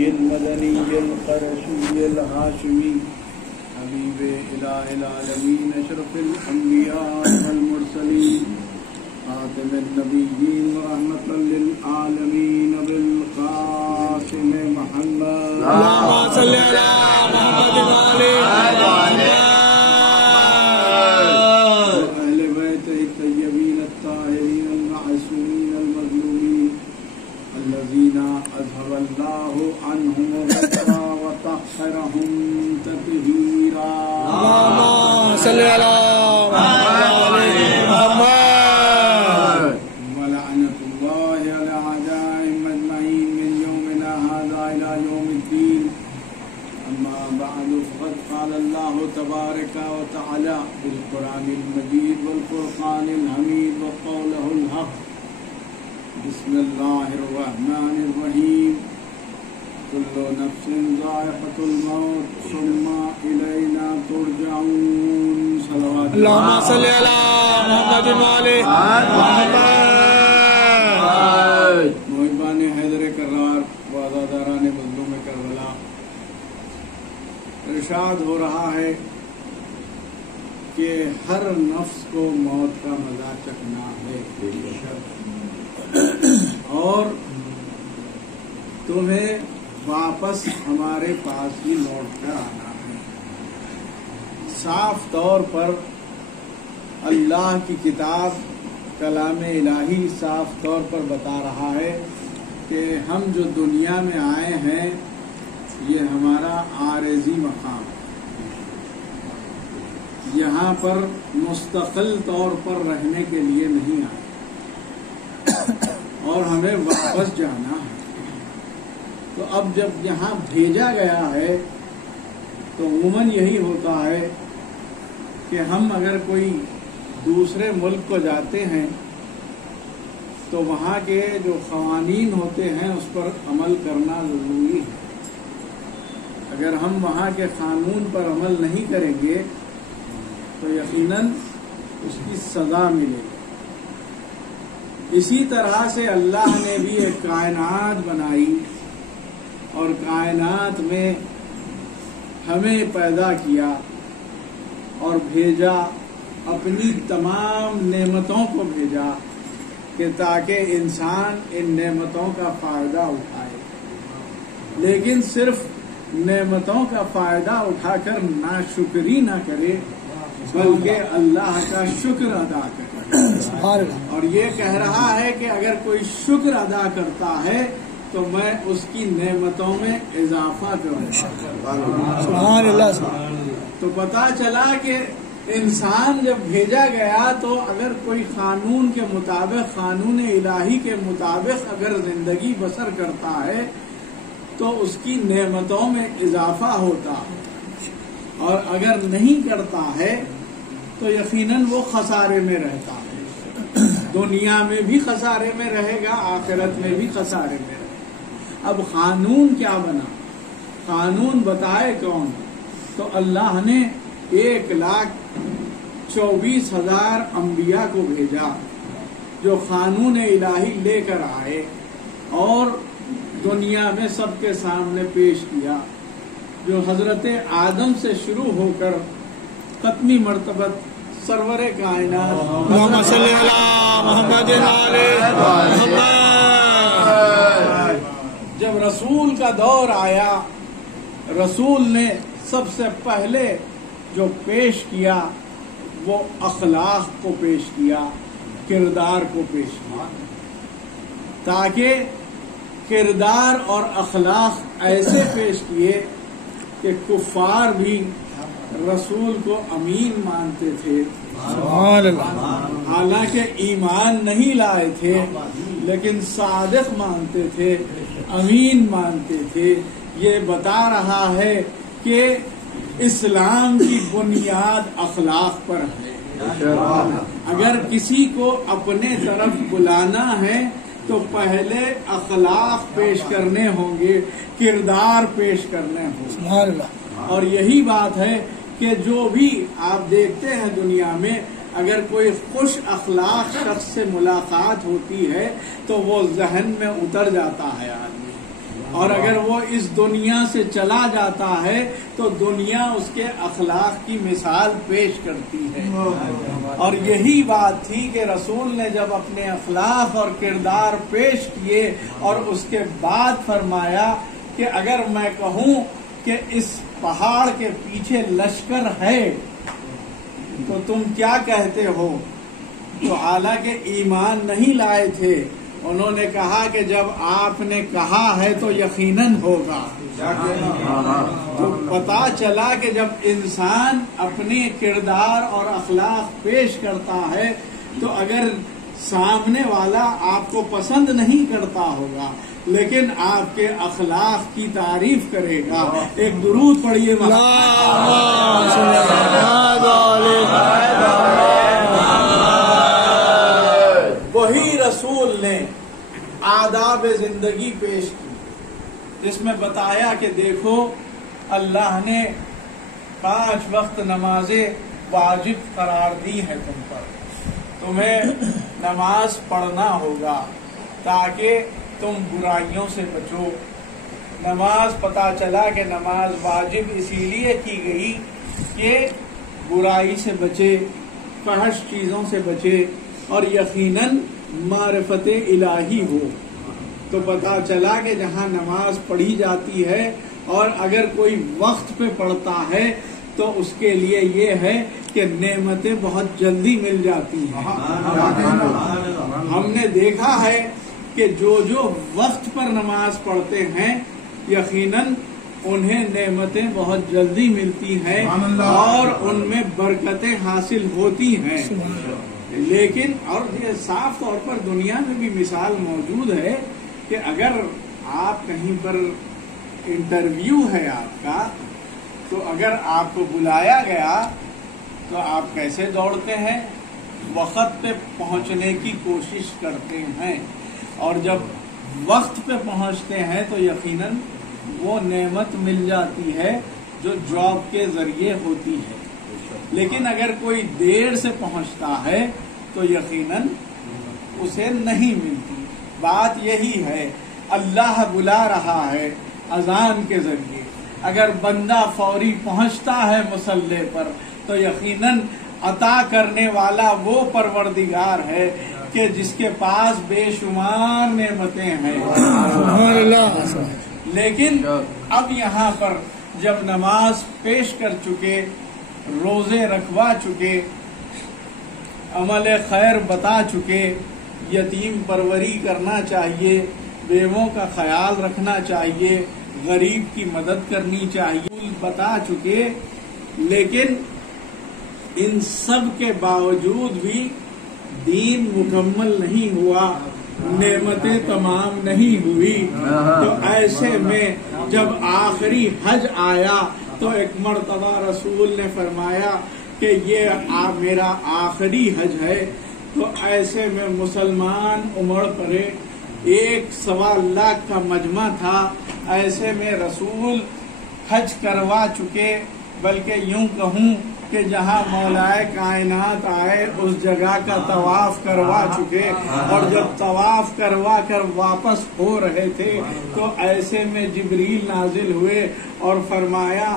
المدني القرشي الهاشمي حبيب إله العالمين أشرف الأنبياء والمرسلين خاتم النبيين ورحمة للعالمين بالقاسم محمد اللهم صل على محمد وعلى أهل بيته الطيبين الطاهرين المعصومين المظلومين الذين أذهب الله عنهم الغضب وطهرهم تطهيرا اللهم صل على محمد ولعنة الله على أعدائهم أجمعين من يومنا هذا إلى يوم الدين. أما بعد فقد قال الله تبارك وتعالى بالقرآن المجيد والفرقان الحميد وقوله الحق. بسم الله الرحمن الرحيم. كل نفس ذائقة الموت ثم إلينا ترجعون. صلوات اللهم صل على محمد وعلى محمد. محبان حیدر کرار وعزاداران مظلوم کربلا، ارشاد ہو رہا ہے کہ ہر نفس کو موت کا مزہ چکھنا ہے اور تمہیں واپس ہمارے پاس ہی لوٹ کر آنا ہے. صاف طور پر اللہ کی کتاب کلام الہی صاف طور پر بتا رہا ہے کہ ہم جو دنیا میں آئے ہیں یہ ہمارا عارضی مقام ہے. یہاں پر مستقل طور پر رہنے کے لیے نہیں آئے اور ہمیں واپس جانا ہے. تو اب جب یہاں بھیجا گیا ہے تو عموماً یہی ہوتا ہے کہ ہم اگر کوئی دوسرے ملک کو جاتے ہیں تو وہاں کے جو قوانین ہوتے ہیں اس پر عمل کرنا ضروری ہے. اگر ہم وہاں کے قانون پر عمل نہیں کریں گے تو یقیناً اس کی سزا ملے گی. اسی طرح سے اللہ نے بھی ایک کائنات بنائی اور کائنات میں ہمیں پیدا کیا اور بھیجا، اپنی تمام نعمتوں کو بھیجا کہ تاکہ انسان ان نعمتوں کا فائدہ اٹھائے. لیکن صرف نعمتوں کا فائدہ اٹھا کر ناشکری نہ کرے بلکہ اللہ کا شکر ادا کرے. اور یہ کہہ رہا ہے کہ اگر کوئی شکر ادا کرتا ہے تو میں اس کی نعمتوں میں اضافہ کروں. سبحان اللہ. تو پتہ چلا کہ انسان جب بھیجا گیا تو اگر کوئی قانون کے مطابق، قانون الہی کے مطابق اگر زندگی بسر کرتا ہے تو اس کی نعمتوں میں اضافہ ہوتا ہے، اور اگر نہیں کرتا ہے تو یقیناً وہ خسارے میں رہتا ہے. دنیا میں بھی خسارے میں رہے گا، آخرت میں بھی خسارے میں رہے گا. اب قانون کیا بنا؟ قانون بتائے کون؟ تو اللہ نے 1,24,000 انبیاء کو بھیجا جو قانون الہی لے کر آئے اور دنیا میں سب کے سامنے پیش کیا، جو حضرت آدم سے شروع ہو کر ختمی مرتبہ سرور کائنات اللهم صل على محمد وعلى محمد. جب رسول کا دور آیا، رسول نے سب سے پہلے جو پیش کیا وہ اخلاق کو پیش کیا، کردار کو پیش کیا، تاکہ کردار اور اخلاق ایسے پیش کیے کہ کفار بھی رسول کو امین مانتے تھے. سبحان اللہ. حالانکہ ایمان نہیں لائے تھے لیکن صادق مانتے تھے، امین مانتے تھے. یہ بتا رہا ہے کہ اسلام کی بنیاد اخلاق پر ہے. اگر کسی کو اپنے طرف بلانا ہے تو پہلے اخلاق پیش کرنے ہوں گے، کردار پیش کرنے ہوں گے. سبحان اللہ. اور یہی بات ہے کہ جو بھی آپ دیکھتے ہیں دنیا میں، اگر کوئی خوش اخلاق شخص سے ملاقات ہوتی ہے تو وہ ذہن میں اتر جاتا ہے آدمی، اور اگر وہ اس دنیا سے چلا جاتا ہے تو دنیا اس کے اخلاق کی مثال پیش کرتی ہے. اور یہی بات تھی کہ رسول نے جب اپنے اخلاق اور کردار پیش کیے اور اس کے بعد فرمایا کہ اگر میں کہوں کہ اس پہاڑ کے پیچھے لشکر ہے تو تم کیا کہتے ہو؟ تو حالانکہ ایمان نہیں لائے تھے، انہوں نے کہا کہ جب آپ نے کہا ہے تو یقیناً ہوگا. تو پتا چلا کہ جب انسان اپنے کردار اور اخلاق پیش کرتا ہے تو اگر سامنے والا آپ کو پسند نہیں کرتا ہوگا لیکن آپ کے اخلاق کی تعریف کرے گا. ایک درود پڑھیے. وہی رسول نے آداب زندگی پیش کی جس میں بتایا کہ دیکھو اللہ نے 5 وقت نمازیں واجب قرار دی ہے تم پر، تمہیں نماز پڑھنا ہوگا تاکہ تم برائیوں سے بچو. نماز پتہ چلا کہ نماز واجب اسی لیے کی گئی کہ برائی سے بچے، فحش چیزوں سے بچے اور یقیناً معرفت الہی ہو. تو پتہ چلا کہ جہاں نماز پڑھی جاتی ہے اور اگر کوئی وقت پہ پڑھتا ہے تو اس کے لیے یہ ہے کہ نعمتیں بہت جلدی مل جاتی ہیں. ہم نے دیکھا ہے کہ جو وقت پر نماز پڑھتے ہیں یقیناً انہیں نعمتیں بہت جلدی ملتی ہیں اور ان میں برکتیں حاصل ہوتی ہیں. لیکن اور یہ صاف طور پر دنیا میں بھی مثال موجود ہے کہ اگر آپ کہیں پر انٹرویو ہے آپ کا تو اگر آپ کو بلایا گیا تو آپ کیسے دوڑتے ہیں؟ وقت پہ پہنچنے کی کوشش کرتے ہیں اور جب وقت پہ پہنچتے ہیں تو یقیناً وہ نعمت مل جاتی ہے جو جاب کے ذریعے ہوتی ہے. لیکن اگر کوئی دیر سے پہنچتا ہے تو یقیناً اسے نہیں ملتی. بات یہی ہے، اللہ بلا رہا ہے اذان کے ذریعے. اگر بندہ فوری پہنچتا ہے مصلی پر تو یقیناً عطا کرنے والا وہ پروردگار ہے کہ جس کے پاس بے شمار نعمتیں ہیں. لیکن اب یہاں پر جب نماز پیش کر چکے، روزے رکھوا چکے، عمل خیر بتا چکے، یتیم پروری کرنا چاہیے، بیووں کا خیال رکھنا چاہیے، غریب کی مدد کرنی چاہیے بتا چکے، لیکن ان سب کے باوجود بھی دین مکمل نہیں ہوا، نعمتیں تمام نہیں ہوئی. تو ایسے میں جب آخری حج آیا تو ایک مرتبہ رسول نے فرمایا کہ یہ میرا آخری حج ہے. تو ایسے میں مسلمان امڑ پڑے، 1.25 لاکھ کا مجمع تھا. ایسے میں رسول حج کروا چکے، بلکہ یوں کہوں کہ جہاں مولائے کائنات آئے اس جگہ کا طواف کروا چکے، اور جب طواف کروا کر واپس ہو رہے تھے تو ایسے میں جبریل نازل ہوئے اور فرمایا،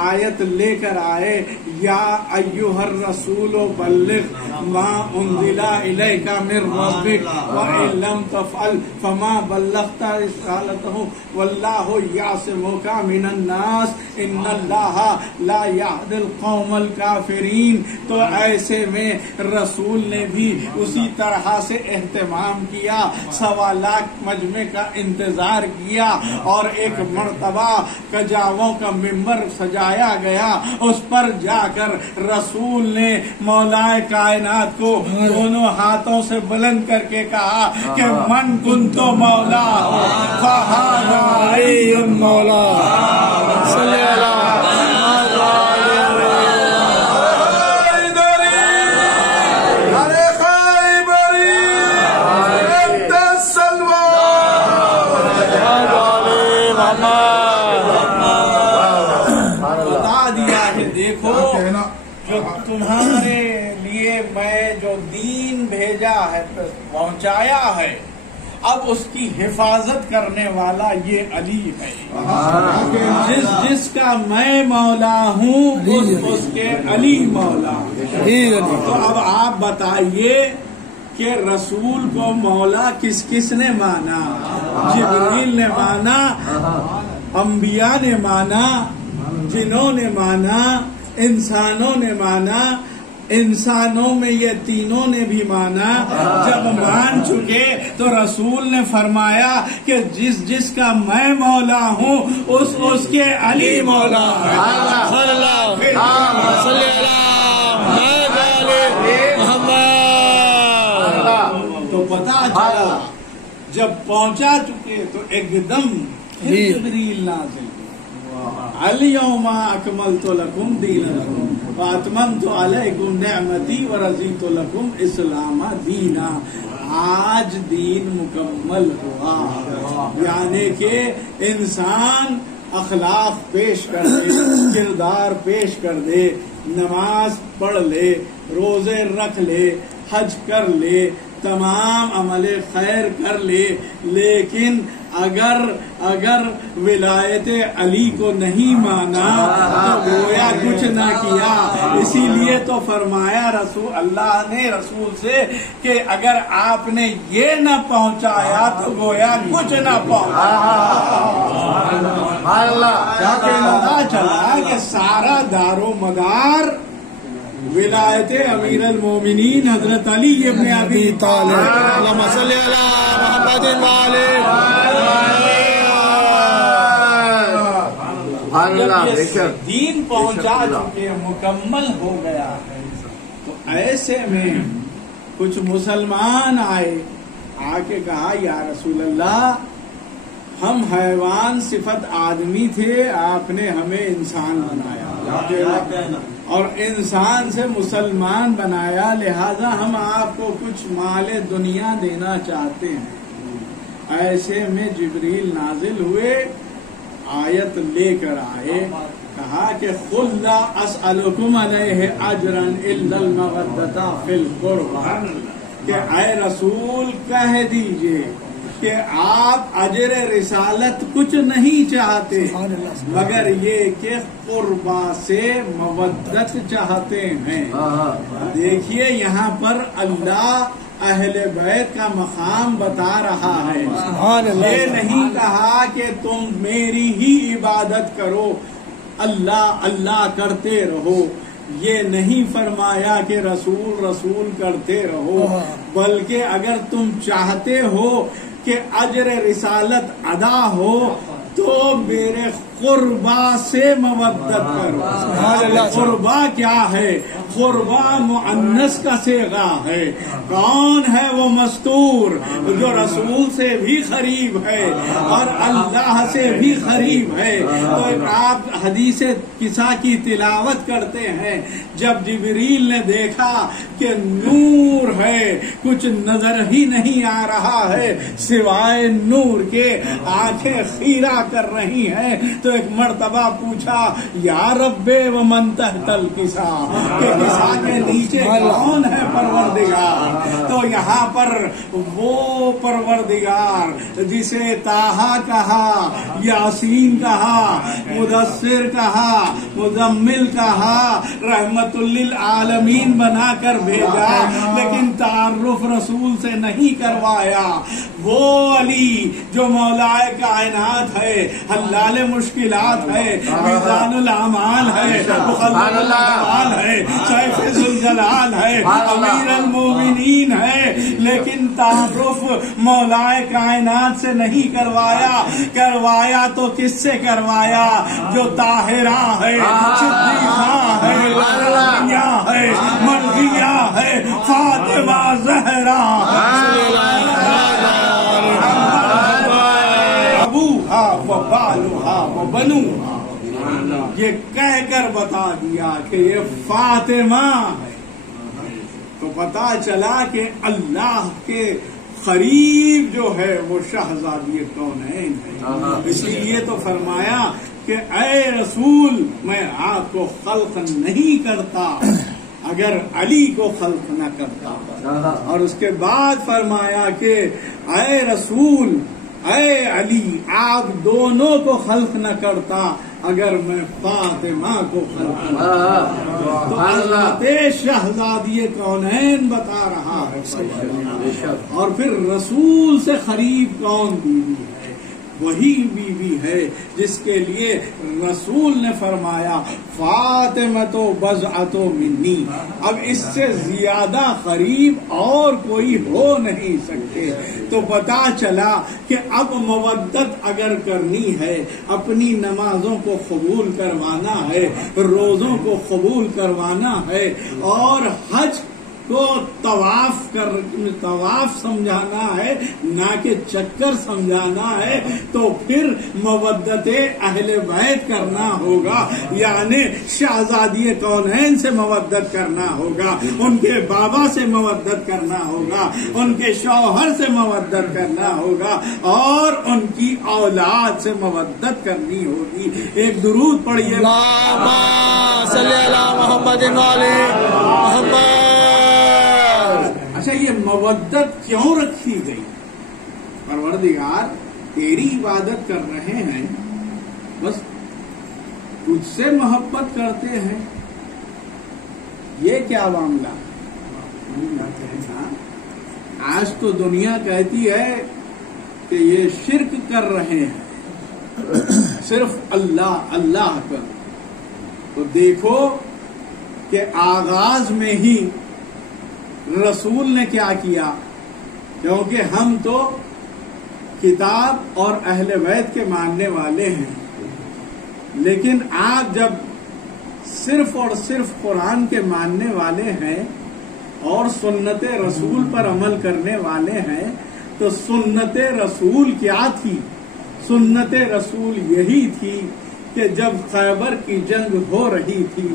آیت لے کر آئے، یا ایھا الرسول بلغ ما انزل الیک من ربک وان لم تفعل فما بلغت رسالته واللہ یعصمک من الناس ان اللہ لا یہدی القوم الکافرین. تو ایسے میں رسول نے بھی اسی طرح سے اہتمام کیا، 1.25 لاکھ مجمع کا انتظار کیا، اور ایک مرتبہ کجاووں کا ممبر سجایا گیا، اس پر جا کر رسول نے مولا کائنات کو دونوں ہاتھوں سے بلند کر کے کہا کہ من کنت مولا فہذا علی مولا. صلی اللہ تمہارے لیے میں جو دین بھیجا ہے پہنچایا ہے، اب اس کی حفاظت کرنے والا یہ علی ہے. جس کا میں مولا ہوں اس کے علی مولا. تو اب آپ بتائیے کہ رسول کو مولا کس نے مانا؟ جبریل نے مانا، انبیاء نے مانا، جنوں نے مانا، انسانوں نے مانا. انسانوں میں یہ تینوں نے بھی مانا. جب مان چکے تو رسول نے فرمایا کہ جس کا میں مولا ہوں اس کے علی مولا ہے. تو پتا چلا جب پہنچا چکے تو ایک دم جبریل نازل. الیوم اکملت لکم دینکم واتممت علیکم نعمتی ورضیت لکم اسلام دینا. آج دین مکمل ہوا. یعنی کہ انسان اخلاق پیش کر دے، کردار پیش کر دے، نماز پڑھ لے، روزے رکھ لے، حج کر لے، تمام عمل خیر کر لے، لیکن اگر ولایت علی کو نہیں مانا تو گویا کچھ نہ کیا. اسی لیے تو فرمایا رسول اللہ نے رسول سے کہ اگر آپ نے یہ نہ پہنچایا تو گویا کچھ نہ پہنچایا. پتا چلا کہ سارا دار و مدار ولایت امیر المومنین حضرت علی ابن ابی طالب اللہم صلی علی محمد دین پہنچا چکے، مکمل ہو گیا ہے. تو ایسے میں کچھ مسلمان آئے، آ کے کہا یا رسول اللہ ہم حیوان صفت آدمی تھے، آپ نے ہمیں انسان بنایا اور انسان سے مسلمان بنایا، لہذا ہم آپ کو کچھ مال دنیا دینا چاہتے ہیں. ایسے میں جبریل نازل ہوئے، آیت لے کر آئے، کہا کہ قل لا اسألکم علیہ اجرا الا المودۃ فی القربى، کہ اے رسول کہہ دیجئے کہ آپ اجر رسالت کچھ نہیں چاہتے مگر یہ کہ قربا سے مودت چاہتے ہیں. دیکھیے یہاں پر اللہ اہل بیت کا مقام بتا رہا ہے. یہ نہیں کہا کہ تم میری ہی عبادت کرو، اللہ اللہ کرتے رہو. یہ نہیں فرمایا کہ رسول رسول کرتے رہو، بلکہ اگر تم چاہتے ہو کہ اجر رسالت ادا ہو تو میرے قربا سے مودت کرو. قربا کیا ہے؟ قربا مؤنث کا صیغہ ہے. کون ہے وہ مستور جو رسول سے بھی قریب ہے اور اللہ سے بھی قریب ہے؟ تو آپ حدیث قصہ کی تلاوت کرتے ہیں، جب جبریل نے دیکھا کہ نور ہے، کچھ نظر ہی نہیں آ رہا ہے سوائے نور کے، آنکھیں خیرہ کر رہی ہیں، تو ایک مرتبہ پوچھا یا رب و من تحت القصا، کہ قصا کے نیچے کون ہے پروردگار؟ تو یہاں پر وہ پروردگار جسے طٰہٰ کہا، یاسین کہا، مدثر کہا، مزمل کہا، رحمت للعالمین بنا کر بھیجا، لیکن تعارف رسول سے نہیں کروایا. وہ علی جو مولائے کائنات ہے، حلال مشکلات ہے، میزان الاعمال ہے، مخلد الاحوال ہے، سیف ذوالجلال ہے، امیر المومنین ہے، لیکن تعارف مولائے کائنات سے نہیں کروایا تو کس سے کروایا؟ جو طاہرہ ہے، صدیقہ ہے، مرضیہ ہے، مرضیہ ہے، فاطمہ زہرا ابوہا و بالہا و بنوہا. یہ کہہ کر بتا دیا کہ یہ فاطمہ ہے. تو پتا چلا کہ اللہ کے قریب جو ہے وہ شہزادی کونین ہے. اسی لیے تو فرمایا کہ اے رسول میں آپ کو خلق نہیں کرتا اگر علی کو خلق نہ کرتا. اور اس کے بعد فرمایا کہ اے رسول، اے علی، آپ دونوں کو خلق نہ کرتا اگر میں فاطمہ کو خلق نہ کرتا. تو حضرت شہزادی کونین بتا رہا ہے. اور پھر رسول سے قریب کون بیوی ہے؟ وہی بیوی ہے جس کے لیے رسول نے فرمایا فاطمہ بضعۃ منی. اب اس سے زیادہ قریب اور کوئی ہو نہیں سکتے. تو پتا چلا کہ اب مودت اگر کرنی ہے، اپنی نمازوں کو قبول کروانا ہے، روزوں کو قبول کروانا ہے، اور حج کو طواف سمجھانا ہے نہ کہ چکر سمجھانا ہے، تو پھر مودت اہل بیت کرنا ہوگا. یعنی شہزادی کونین سے مودت کرنا ہوگا، ان کے بابا سے مودت کرنا ہوگا، ان کے شوہر سے مودت کرنا ہوگا، اور ان کی اولاد سے مودت کرنی ہوگی. ایک درود پڑھیے. اللہم صلی علی محمد وعلی محمد. اچھا، یہ مودت کیوں رکھی گئی؟ پروردگار تیری عبادت کر رہے ہیں، بس تجھ سے محبت کرتے ہیں، یہ کیا معاملہ؟ آج تو دنیا کہتی ہے کہ یہ شرک کر رہے ہیں، صرف اللہ اللہ کر. تو دیکھو کہ آغاز میں ہی رسول نے کیا کیا، کیونکہ ہم تو کتاب اور اہل بیت کے ماننے والے ہیں. لیکن آپ جب صرف اور صرف قرآن کے ماننے والے ہیں اور سنت رسول پر عمل کرنے والے ہیں، تو سنت رسول کیا تھی؟ سنت رسول یہی تھی کہ جب خیبر کی جنگ ہو رہی تھی،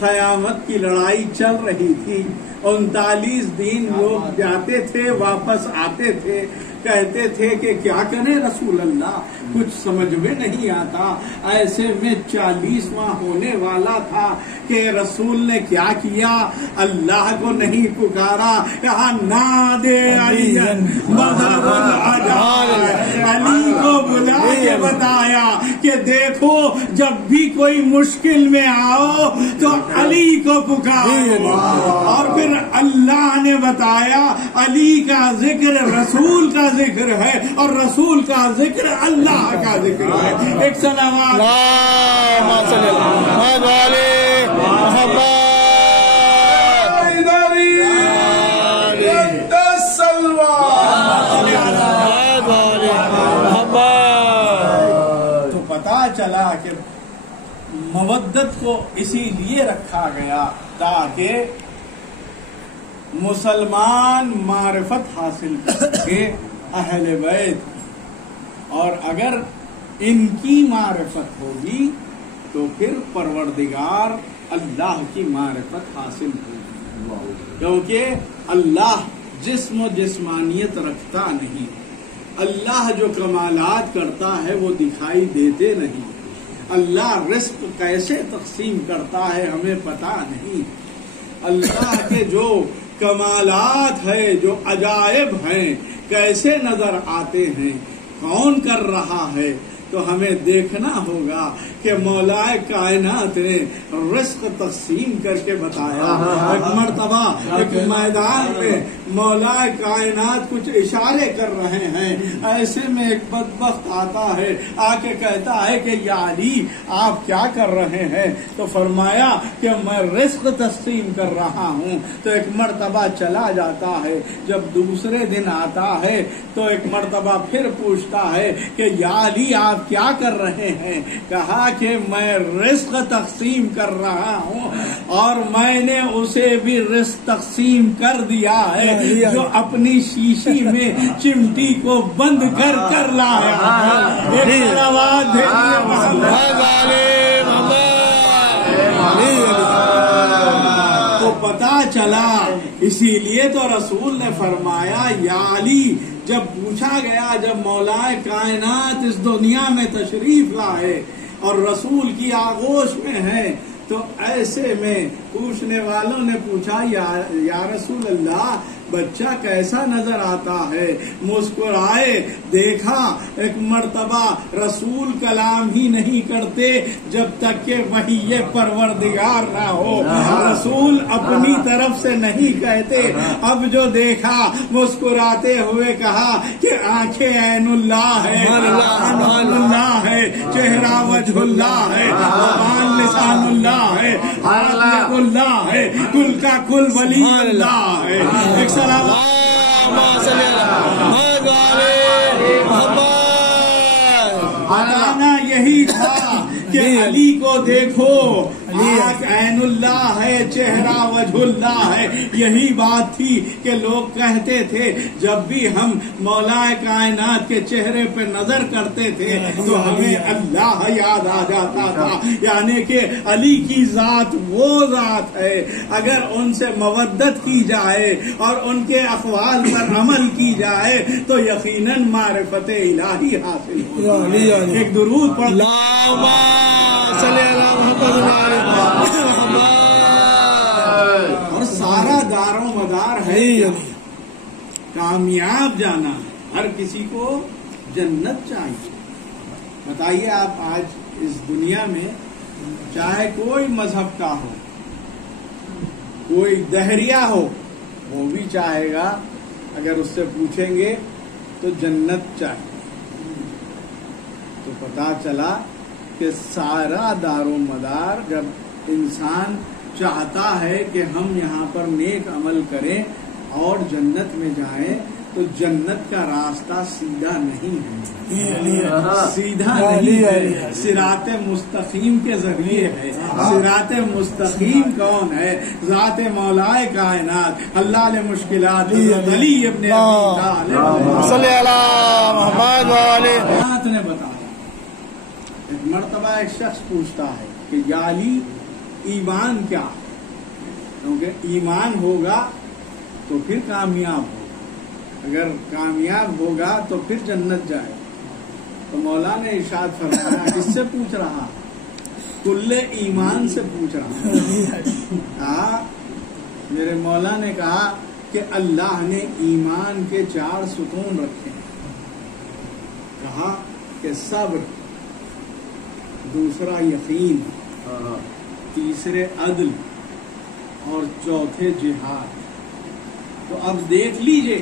قیامت کی لڑائی چل رہی تھی، 39 دن لوگ جاتے تھے، واپس آتے تھے، کہتے تھے کہ کیا کریں رسول اللہ، کچھ سمجھ میں نہیں آتا. ایسے میں 40واں ہونے والا تھا کہ رسول نے کیا کیا؟ اللہ کو نہیں پکارا، کہا نادے علی علی کو بلا کے بتایا کہ دیکھو جب بھی کوئی مشکل میں آؤ تو علی کو پکارو. اور پھر اللہ نے بتایا علی کا ذکر رسول کا ذکر ہے، اور رسول کا ذکر اللہ کا ذکر ہے. ایک صلوات. اللہم صلی علی محمد. تو پتا چلا کہ مودت کو اسی لیے رکھا گیا تاکہ مسلمان معرفت حاصل کرے اہل بیت، اور اگر ان کی معرفت ہوگی تو پھر پروردگار اللہ کی معرفت حاصل ہوگی. کیونکہ اللہ جسم و جسمانیت رکھتا نہیں. اللہ جو کمالات کرتا ہے وہ دکھائی دیتے نہیں. اللہ رزق کیسے تقسیم کرتا ہے ہمیں پتا نہیں. اللہ کے جو کمالات ہے، جو عجائب ہیں، کیسے نظر آتے ہیں، کون کر رہا ہے، تو ہمیں دیکھنا ہوگا کہ مولا کائنات نے رزق تقسیم کر کے بتایا. ایک مرتبہ ایک میدان میں مولا کائنات کچھ اشارے کر رہے ہیں، ایسے میں ایک بدبخت آتا ہے، آ کے کہتا ہے کہ یا علی آپ کیا کر رہے ہیں؟ تو فرمایا کہ میں رزق تقسیم کر رہا ہوں. تو ایک مرتبہ چلا جاتا ہے، جب دوسرے دن آتا ہے تو ایک مرتبہ پھر پوچھتا ہے کہ یا علی آپ کیا کر رہے ہیں؟ کہا کہ میں رزق تقسیم کر رہا ہوں، اور میں نے اسے بھی رزق تقسیم کر دیا ہے جو اپنی شیشی میں چمٹی کو بند کر کر لایا. تو پتا چلا، اسی لیے تو رسول نے فرمایا یا علی، جب پوچھا گیا، جب مولا کائنات اس دنیا میں تشریف لائے اور رسول کی آغوش میں ہے، تو تو ایسے میں پوچھنے والوں نے پوچھا یا رسول اللہ بچہ کیسا نظر آتا ہے؟ مسکرائے، دیکھا ایک مرتبہ رسول کلام ہی نہیں کرتے جب تک کہ وحی پروردگار نہ ہو، رسول اپنی طرف سے نہیں کہتے۔ اب جو دیکھا مسکراتے ہوئے کہا کہ آنکھیں عین اللہ ہے، عین اللہ ہے، چہرہ وجہ اللہ ہے، زبان لسان اللہ ہے، ہاتھ اللہ ہے، کل کا کل ولی اللہ ہے۔ ایک سلام بتانا یہی تھا کہ علی کو دیکھو، آنکھ عین اللہ ہے، چہرہ وجہ اللہ ہے۔ یہی بات تھی کہ لوگ کہتے تھے جب بھی ہم مولا کائنات کے چہرے پہ نظر کرتے تھے تو ہمیں اللہ یاد آ جاتا تھا، یعنی کہ علی کی ذات وہ ذات ہے اگر ان سے مودت کی جائے اور ان کے اقوال پر عمل کی جائے تو یقیناً معرفت الہی حاصل ہوگی۔ ایک درود پڑھ اور سارا دار و مدار ہے کامیاب جانا ہے، ہر کسی کو جنت چاہیے۔ بتائیے آپ آج اس دنیا میں چاہے کوئی مذہب کا ہو، کوئی دہریہ ہو، وہ بھی چاہے گا اگر اس سے پوچھیں گے تو جنت چاہیے۔ تو پتا چلا کہ سارا دار و مدار جب انسان چاہتا ہے کہ ہم یہاں پر نیک عمل کریں اور جنت میں جائیں تو جنت کا راستہ سیدھا نہیں ہے، سیدھا نہیں ہے، صراط مستقیم کے ذریعے ہے۔ صراط مستقیم کون ہے؟ ذات مولا کائنات اللہ علیہ مشکلات علی ابن صلی اللہ محمد محمد نے بتایا۔ ایک مرتبہ ایک شخص پوچھتا ہے کہ یا علی ایمان کیا ہے؟ کیونکہ ایمان ہوگا تو پھر کامیاب ہوگا، اگر کامیاب ہوگا تو پھر جنت جائے۔ تو مولا نے ارشاد فرمایا کس سے پوچھ رہا؟ کل ایمان سے پوچھ رہا۔ میرے مولا نے کہا کہ اللہ نے ایمان کے 4 ستون رکھے ہیں۔ کہا کہ صبر، دوسرا یقین، تیسرے عدل اور چوتھے جہاد۔ تو اب دیکھ لیجئے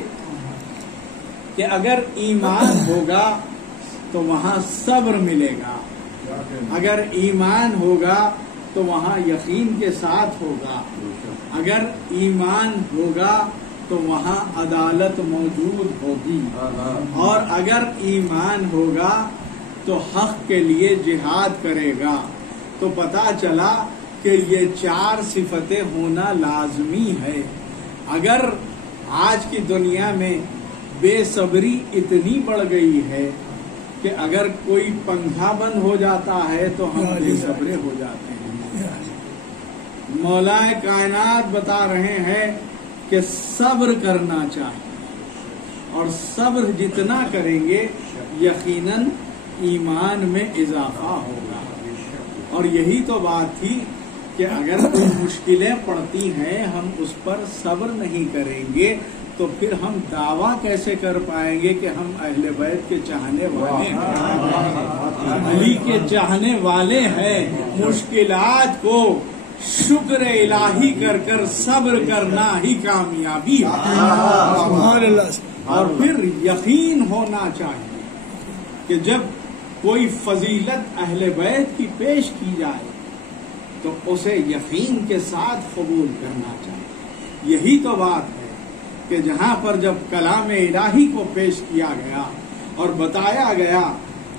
کہ اگر ایمان ہوگا تو وہاں صبر ملے گا، اگر ایمان ہوگا تو وہاں یقین کے ساتھ ہوگا، اگر ایمان ہوگا تو وہاں عدالت موجود ہوگی، اور اگر ایمان ہوگا تو حق کے لیے جہاد کرے گا۔ تو پتا چلا کہ یہ 4 صفتیں ہونا لازمی ہے۔ اگر آج کی دنیا میں بے صبری اتنی بڑھ گئی ہے کہ اگر کوئی پنکھا بند ہو جاتا ہے تو ہم بے صبرے ہو جاتے ہیں۔ مولا کائنات بتا رہے ہیں کہ صبر کرنا چاہیے، اور صبر جتنا کریں گے یقیناً ایمان میں اضافہ ہوگا۔ اور یہی تو بات تھی کہ اگر کوئی مشکلیں پڑتی ہیں ہم اس پر صبر نہیں کریں گے تو پھر ہم دعویٰ کیسے کر پائیں گے کہ ہم اہل بیت کے چاہنے والے ہیں، علی کے چاہنے والے ہیں۔ مشکلات کو شکر الہی کر کر صبر کرنا ہی کامیابی ہے۔ اور پھر یقین ہونا چاہیے کہ جب کوئی فضیلت اہل بیت کی پیش کی جائے تو اسے یقین کے ساتھ قبول کرنا چاہیے۔ یہی تو بات ہے کہ جہاں پر جب کلام الہی کو پیش کیا گیا اور بتایا گیا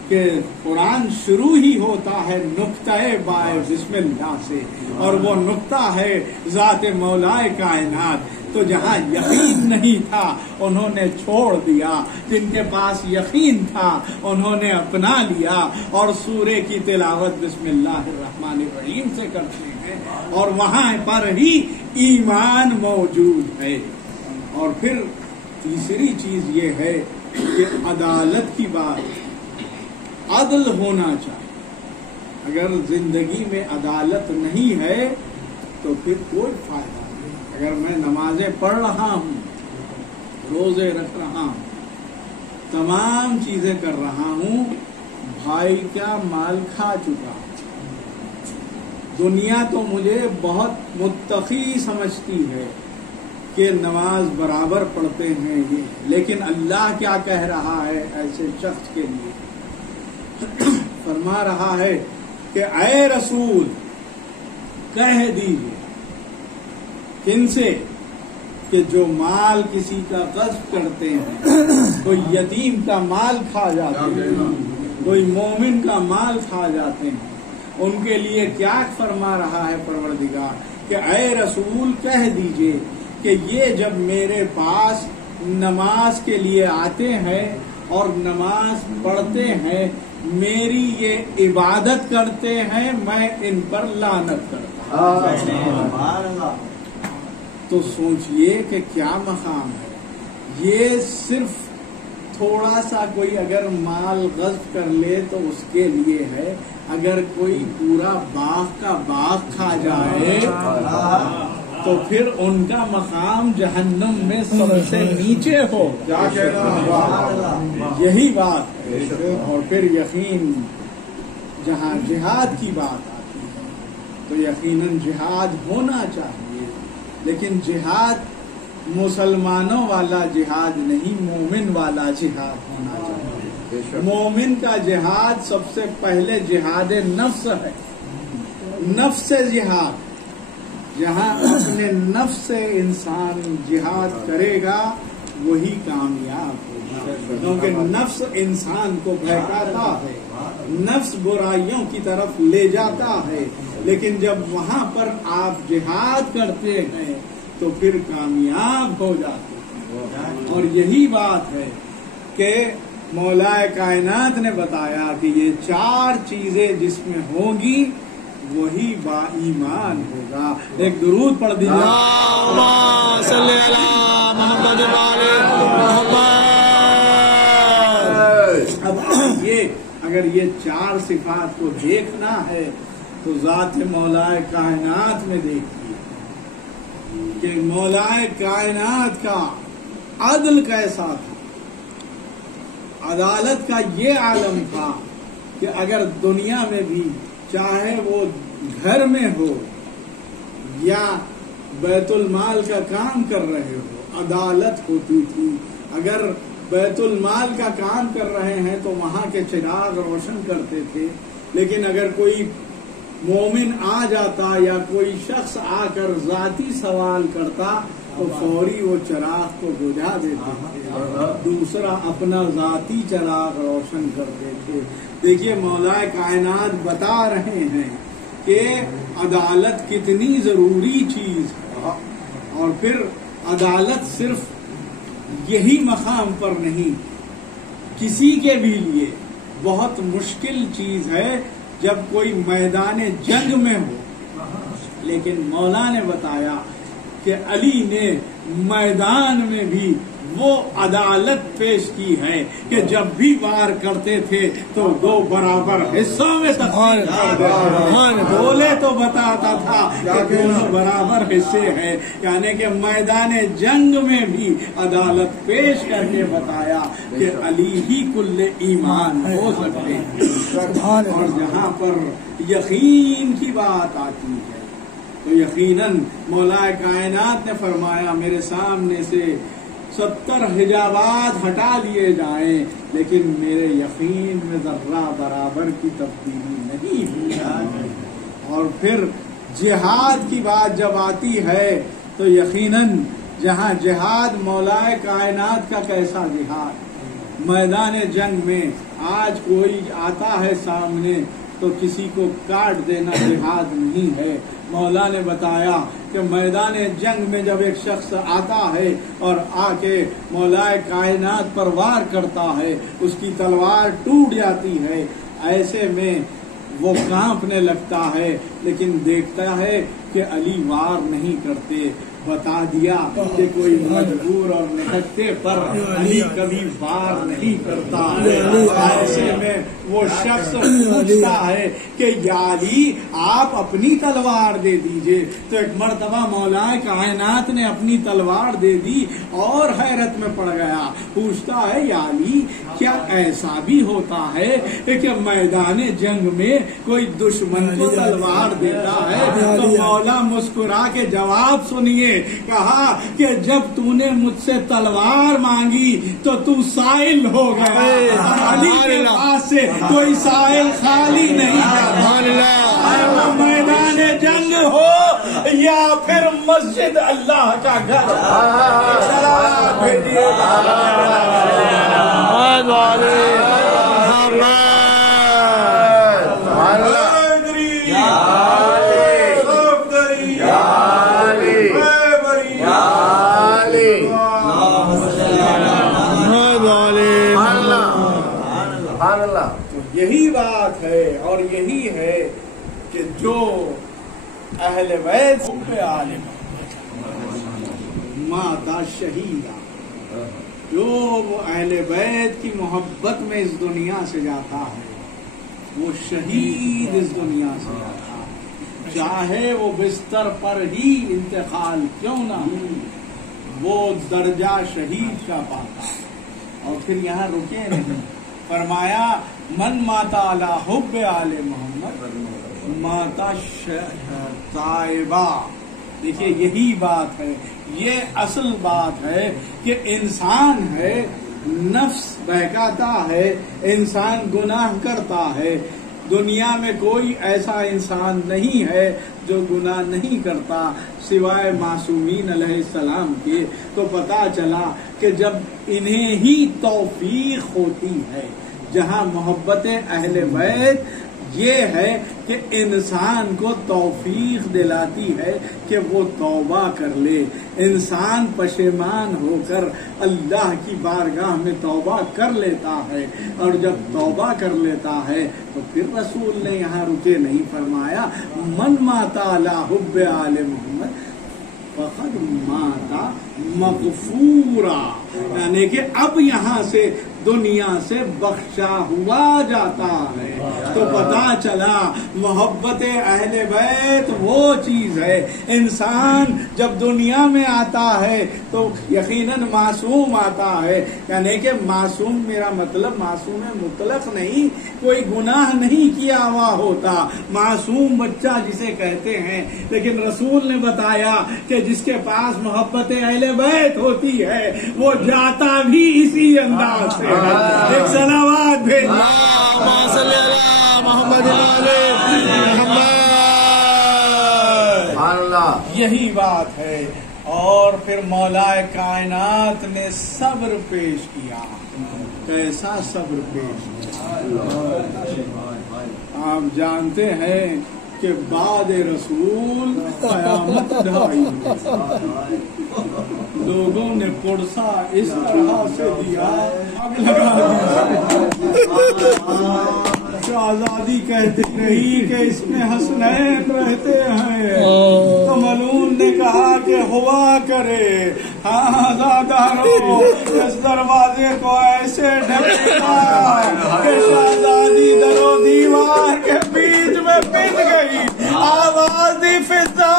کہ قرآن شروع ہی ہوتا ہے نقطہ بائے بسم اللہ سے، اور وہ نقطہ ہے ذات مولا کائنات، تو جہاں یقین نہیں تھا انہوں نے چھوڑ دیا، جن کے پاس یقین تھا انہوں نے اپنا لیا، اور سورہ کی تلاوت بسم اللہ الرحمن الرحیم سے کرتے ہیں، اور وہاں پر ہی ایمان موجود ہے۔ اور پھر تیسری چیز یہ ہے کہ عدالت کی بات، عدل ہونا چاہیے۔ اگر زندگی میں عدالت نہیں ہے تو پھر کوئی فائدہ نہیں. اگر میں نمازیں پڑھ رہا ہوں، روزے رکھ رہا ہوں، تمام چیزیں کر رہا ہوں، بھائی کا مال کھا چکا، دنیا تو مجھے بہت متقی سمجھتی ہے کہ نماز برابر پڑھتے ہیں یہ، لیکن اللہ کیا کہہ رہا ہے ایسے شخص کے لیے؟ فرما رہا ہے کہ اے رسول کہہ دیجیے کن سے کہ جو مال کسی کا غصب کرتے ہیں، کوئی یتیم کا مال کھا جاتے ہیں، کوئی مومن کا مال کھا جاتے ہیں، ان کے لیے کیا فرما رہا ہے پروردگار کہ اے رسول کہہ دیجئے کہ یہ جب میرے پاس نماز کے لیے آتے ہیں اور نماز پڑھتے ہیں، میری یہ عبادت کرتے ہیں، میں ان پر لعنت کرتا ہوں. تو سوچئے کہ کیا مقام ہے. یہ صرف تھوڑا سا کوئی اگر مال غصب کر لے تو اس کے لیے ہے، اگر کوئی پورا باغ کا باغ کھا جائے تو پھر ان کا مقام جہنم میں سب سے نیچے ہو. یہی بات ہے. اور پھر یقین جہاں جہاد کی بات آتی ہے تو یقیناً جہاد ہونا چاہیے، لیکن جہاد مسلمانوں والا جہاد نہیں، مومن والا جہاد ہونا چاہیے. مومن کا جہاد سب سے پہلے جہاد نفس ہے، نفس سے جہاد. جہاں اپنے نفس سے انسان جہاد کرے گا وہی کامیاب ہوگا، کیونکہ نفس انسان کو بہکاتا ہے، نفس برائیوں کی طرف لے جاتا ہے، لیکن جب وہاں پر آپ جہاد کرتے ہیں تو پھر کامیاب ہو جاتے ہیں. اور یہی بات ہے کہ مولا کائنات نے بتایا کہ یہ 4 چیزیں جس میں ہوں گی وہی با ایمان ہوگا. ایک درود پڑھ دیجیے. اللہم صلی علی محمد وعلی محمد. اب اگر یہ 4 صفات کو دیکھنا ہے تو ذات مولا کائنات میں دیکھیے کہ مولا کائنات کا عدل کیسا تھا. عدالت کا یہ عالم تھا کہ اگر دنیا میں بھی چاہے وہ گھر میں ہو یا بیت المال کا کام کر رہے ہو، عدالت ہوتی تھی. اگر بیت المال کا کام کر رہے ہیں تو وہاں کے چراغ روشن کرتے تھے، لیکن اگر کوئی مومن آ جاتا یا کوئی شخص آ کر ذاتی سوال کرتا تو فوری وہ چراغ کو بجھا دیتے تھے، دوسرا اپنا ذاتی چراغ روشن کرتے تھے. دیکھیے مولا کائنات بتا رہے ہیں کہ عدالت کتنی ضروری چیز ہے. اور پھر عدالت صرف یہی مقام پر نہیں، کسی کے بھی لیے بہت مشکل چیز ہے جب کوئی میدان جنگ میں ہو. لیکن مولا نے بتایا کہ علی نے میدان میں بھی وہ عدالت پیش کی ہے کہ جب بھی وار کرتے تھے تو 2 برابر حصوں میں تقسیم کر دیتے. بولے تو بتاتا تھا کہ دونوں برابر حصے ہیں، یعنی کہ میدان جنگ میں بھی عدالت پیش کر کے بتایا کہ علی ہی کل ایمان ہو سکتے ہیں. اور جہاں پر یقین کی بات آتی ہے تو یقیناً مولا کائنات نے فرمایا میرے سامنے سے 70 حجابات ہٹا لیے جائیں لیکن میرے یقین میں ذرہ برابر کی تبدیلی نہیں ہوئی. اور پھر جہاد کی بات جب آتی ہے تو یقیناً جہاں جہاد مولا کائنات کا کیسا جہاد، میدان جنگ میں آج کوئی آتا ہے سامنے تو کسی کو کاٹ دینا جہاد نہیں ہے. مولا نے بتایا کہ میدان جنگ میں جب ایک شخص آتا ہے اور آ کے مولا کائنات پر وار کرتا ہے، اس کی تلوار ٹوٹ جاتی ہے، ایسے میں وہ کانپنے لگتا ہے، لیکن دیکھتا ہے کہ علی وار نہیں کرتے. بتا دیا کہ کوئی مجبور اور نہتے پر علی کبھی وار نہیں کرتا ہے. ایسے میں وہ شخص پوچھتا ہے کہ یا علی آپ اپنی تلوار دے دیجئے. تو ایک مرتبہ مولا کائنات نے اپنی تلوار دے دی اور حیرت میں پڑ گیا. پوچھتا ہے یا علی کیا ایسا بھی ہوتا ہے کہ میدان جنگ میں کوئی دشمن کو تلوار دیتا ہے؟ تو مولا مسکرا کے جواب سنیے. کہا کہ جب تو نے مجھ سے تلوار مانگی تو تو سائل ہو گیا. علی کے پاس سے کوئی سائل خالی نہیں ہے. میدان جنگ ہو یا پھر مسجد اللہ کا گھر. یہی بات ہے اور یہی ہے کہ جو اہل بیت حب عالم ماتا شہیدہ، جو وہ اہل بیت کی محبت میں اس دنیا سے جاتا ہے وہ شہید اس دنیا سے جاتا ہے. چاہے وہ بستر پر ہی انتقال کیوں نہ ہو وہ درجہ شہید کا پاتا ہے. اور پھر یہاں رکے نہیں، فرمایا من ماتا علی حب آل محمد ماتا طائبہ. دیکھیے یہی بات ہے، یہ اصل بات ہے کہ انسان ہے، نفس بہکاتا ہے، انسان گناہ کرتا ہے. دنیا میں کوئی ایسا انسان نہیں ہے جو گناہ نہیں کرتا سوائے معصومین علیہ السلام کے. تو پتا چلا کہ جب انہیں ہی توفیق ہوتی ہے، جہاں محبت اہل بیت یہ ہے کہ انسان کو توفیق دلاتی ہے کہ وہ توبہ کر لے. انسان پشیمان ہو کر اللہ کی بارگاہ میں توبہ کر لیتا ہے، اور جب توبہ کر لیتا ہے تو پھر رسول نے یہاں رکے نہیں، فرمایا من ماتا علی حب آل محمد فقد ماتا مغفورا. یعنی کہ اب یہاں سے دنیا سے بخشا ہوا جاتا ہے. تو پتا چلا محبت اہل بیت وہ چیز ہے. انسان جب دنیا میں آتا ہے تو یقیناً معصوم آتا ہے. یعنی کہ معصوم میرا مطلب معصوم مطلق نہیں، کوئی گناہ نہیں کیا ہوا ہوتا، معصوم بچہ جسے کہتے ہیں. لیکن رسول نے بتایا کہ جس کے پاس محبت اہل بیت ہوتی ہے وہ جاتا بھی اسی انداز سے. ایک صلوات بھیج محمد. یہی بات ہے. اور پھر مولا کائنات نے صبر پیش کیا. کیسا صبر پیش کیا؟ آپ جانتے ہیں کہ بعد رسول قیامت ڈھائی لوگوں نے پرسا اس طرح سے دیا آگ لگا دیا. شہزادی کہتی رہی کہ اس میں حسنین رہتے ہیں. تو ملعون نے کہا کہ ہوا کرے ہاں زادارو اس دروازے کو ایسے ڈھکیلا کہ شہزادی در و دیوار کے بیچ میں پٹ گئی. آواز دی فضا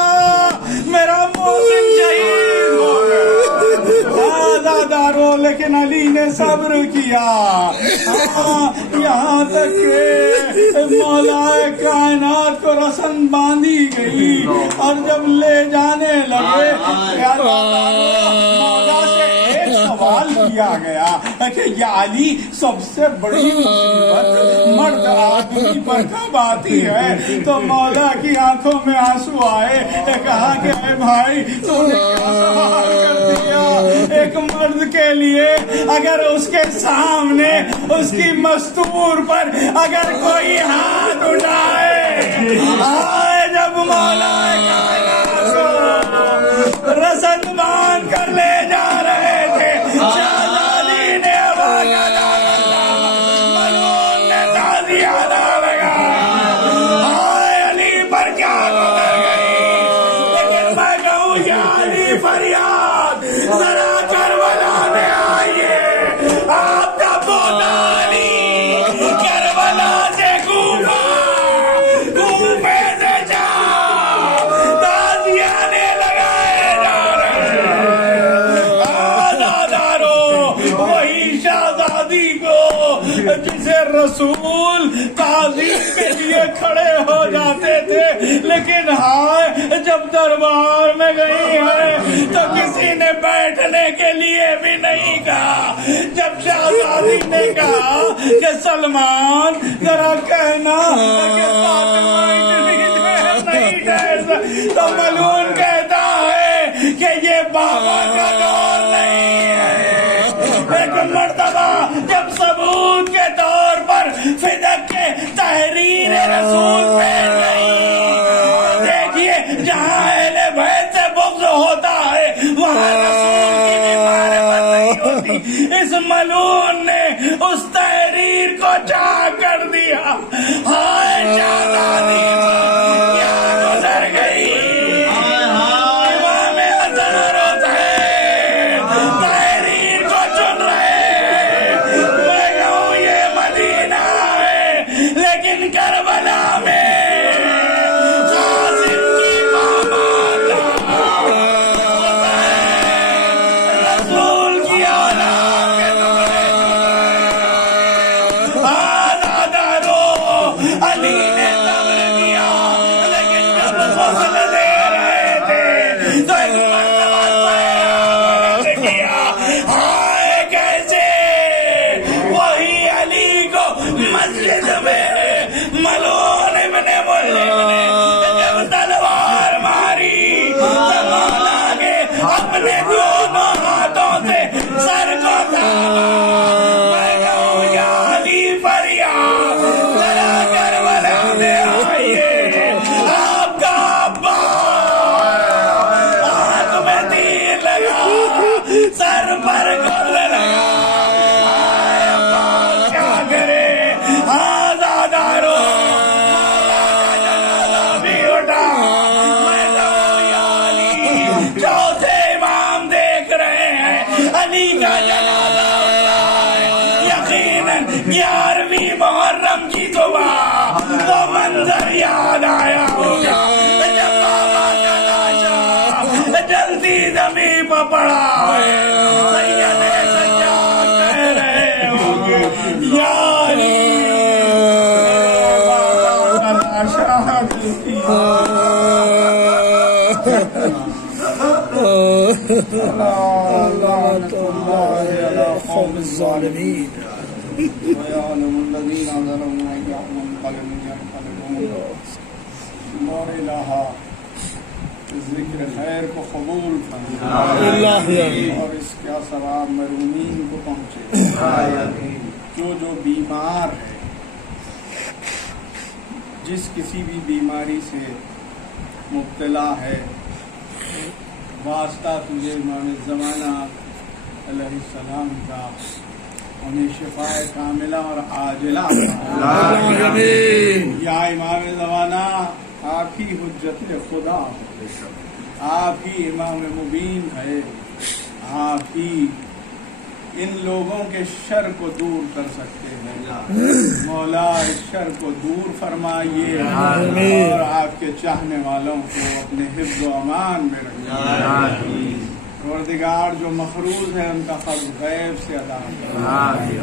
میرا محسن شہید ہو گیا زادارو. لیکن علی نے صبر کیا یہاں تک کہ مولا کائنات کو رسن باندھی گئی. اور جب لے جانے لگے مولا سے ایک سوال کیا گیا کہ یا علی سب سے بڑی مصیبت مرد آدمی پر کب آتی ہے؟ تو مولا کی آنکھوں میں آنسو آئے. کہا کہ اے بھائی تو نے کیا سوال کر دیا. ایک مرد کے لیے اگر اس کے سامنے اس کی مستور پر اگر کوئی ہاتھ اٹھائے جب مولا رسد باندھ کر لے جا رہے تھے شہزادی نے ملعون نے تازیانہ لگایا علی پر کیا گزر گئی. لیکن میں کہوں یا علی کرنے کے لیے بھی نہیں کہا. جب شہزادی نے کہا کہ سلمان ذرا کہنا کہ فاطمہ اتنی دیر نہیں ٹھہر سکتی، تو ملعون کہتا ہے کہ یہ بابا کا دور نہیں ہے. ایک مرتبہ جب ثبوت کے طور پر فدق کے تحریر رسول پیش گئی، دیکھیے جہاں اہل بیت سے بغض ہوتا ہے وہاں رسول کی بھی معرفت نہیں ہوتی. اس ملعون نے اس تحریر کو چاک کر دیا. ہائے شہزادی کیا گزر گئی. امام حسن اور حسین تحریر کو چن رہے. میں کہوں یہ مدینہ ہے، لیکن کربلا میں محرم کی صبح وہ منظر یاد آیا ہوگا جب بابا کا لاشا جلدی زمین پر پڑا ہے. سید سجاد کہہ رہے ہوں گے یا علی بابا کا لاشا قوم الظالمین وَيَعْلَمُ الَّذِينَ ظَلَمُوا أَيَّ مُنقَلِبٍ يَنقَلِبُونَ. اور الہا ذکر خیر کو قبول فرما اور اس کا ثواب مرحومین کو پہنچے. جو بیمار ہے، جس کسی بھی بیماری سے مبتلا ہے، واسطہ تجھے امام زمانہ علیہ السلام کا انہیں شفاء کاملہ اور عاجلہ. یا امام زمانہ آپ ہی حجت خدا، آپ ہی امام مبین ہے، آپ ہی ان لوگوں کے شر کو دور کر سکتے ہیں. مولا اس شر کو دور فرمائیے اور آپ کے چاہنے والوں کو اپنے حفظ و امان میں رکھیے. پروردگار جو مخروض ہے ان کا قرض غیب سے ادا کرے،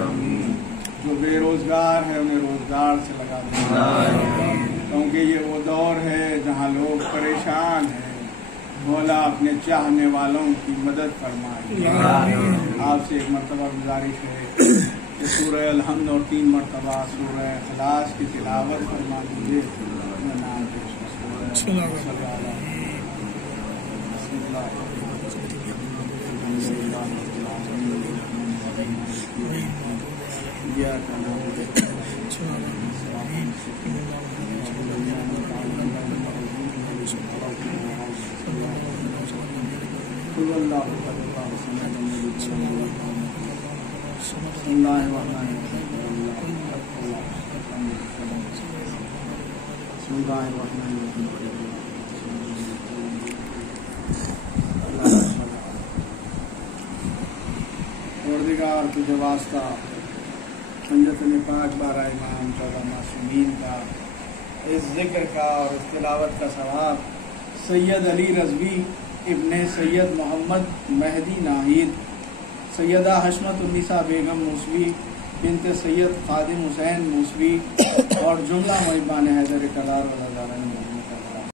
جو بے روزگار ہے انہیں روزگار سے لگا دیں، کیونکہ یہ وہ دور ہے جہاں لوگ پریشان ہیں. مولا اپنے چاہنے والوں کی مدد فرمائے. آپ سے ایک مرتبہ گزارش ہے کہ سورہ الحمد اور 3 مرتبہ سورہ اخلاص کی تلاوت فرما دیجیے. پروردگار تجھے واسطہ سنجتن پاک بارہ امام 14 معصومین کا اس ذکر کا اور اس تلاوت کا ثواب سید علی رضوی ابن سید محمد مہدی ناہید، سیدہ حشمت النساء بیگم موسوی بنت سید خادم حسین موسوی اور جملہ محبان حیدر کرار